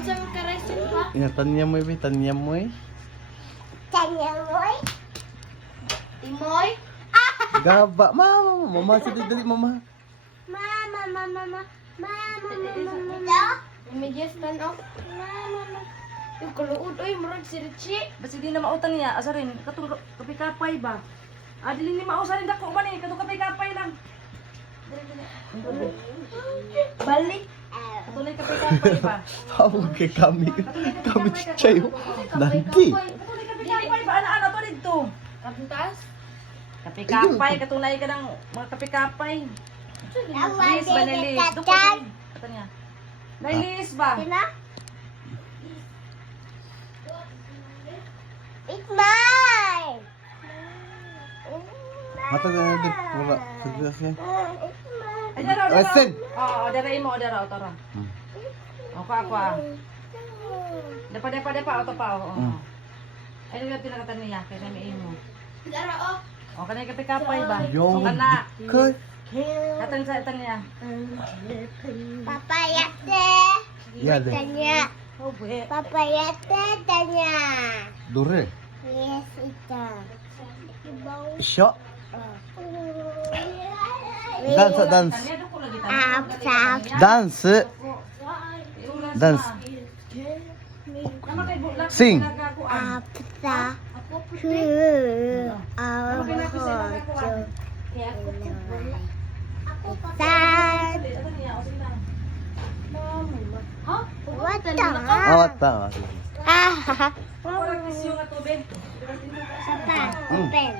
sa karasin pa? Tanya mo eh, tanya mo eh. Timoy? Gaba, mama, sa dali, mama. Images man oh. Yung kaluod, oy, murag si Richie. Basta di na mautan niya, asa rin, katong kapay-kapay ba? Ah, dili ni mausa rin dako man eh, katong kapay-kapay lang. Balik. Katong na kapay-kapay ba? Tawag kay kami chichayo. Nanti. Katong na kapay-kapay ba? Ana-ana to dito. Kapintas? Kapay-kapay, katong na ka ng mga kapay-kapay. Lilis ba nilis? Dukot. Kato niya. Nilis ba? It's mine! Mata na din. Wala. Sagda siya. Ay, dara, dara. Listen. Oo, dara mo, dara, tara. Ako, ako ah. Depa, auto pa, oo. Ay, yung tinakatan niya, kaya nami mo. Dara oh. O, kanay kapay-kapay ba? Yo. O, kana. Kay. Katan sa itan niya. Papayate! Yade. Tanya! Oh, buhe. Papayate, Tanya! Dure. Yes, ito. Isyo. Dance, dance. Kanya, duko lagi Up. Dance. Dance. Nama kay bulak. Sing. Up. Sa. Nama kay naku sa nakakuan. Kaya ako po. What the? Awat ta. Ah, Wala kisyo nga tubig. Papa, open.